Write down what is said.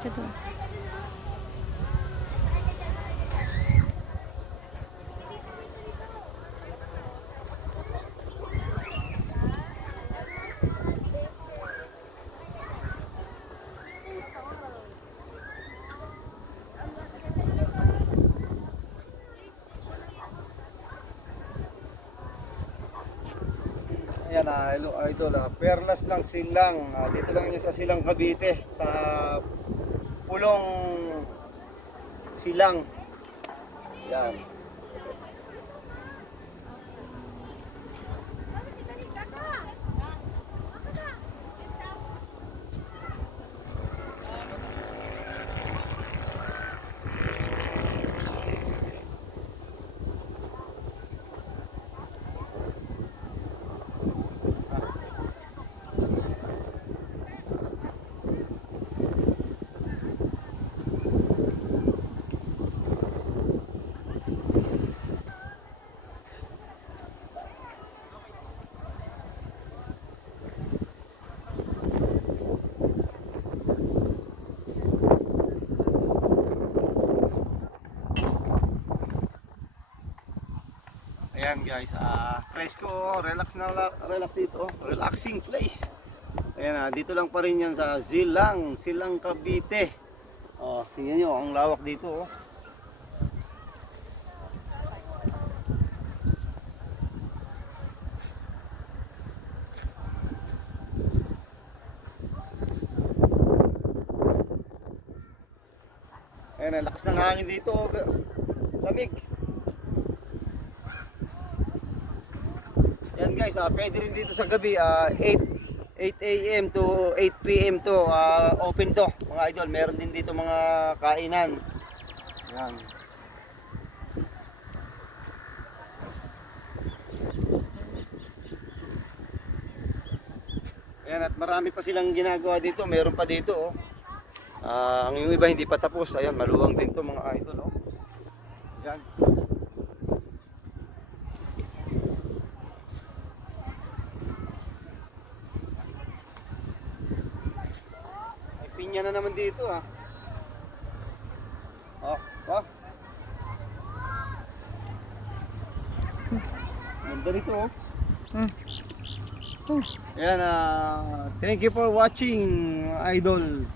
Ito. Ayan hello idol, Perlas ng Silang, dito lang yun sa Silang Cavite, sa Pulong Silang. Yan. Ayan guys, presko, relax na relax dito, relaxing place. Ayan, dito lang pa rin yan sa Silang Cavite. Oh, tingnan nyo, ang lawak dito. Oh. Ayan, ang lakas ng hangin dito. Oh. Lamig. Yan guys, pwede rin dito sa gabi, 8 a.m. to 8 p.m. to, open to mga idol. Meron din dito mga kainan. Yan. Ayan, at marami pa silang ginagawa dito. Meron pa dito oh. Ang yung iba hindi pa tapos. Ayan, maluwang din to mga idol oh. Yan. Pinya na naman dito ah. Oh, oh. Ganda dito oh. Ayan, thank you for watching idol.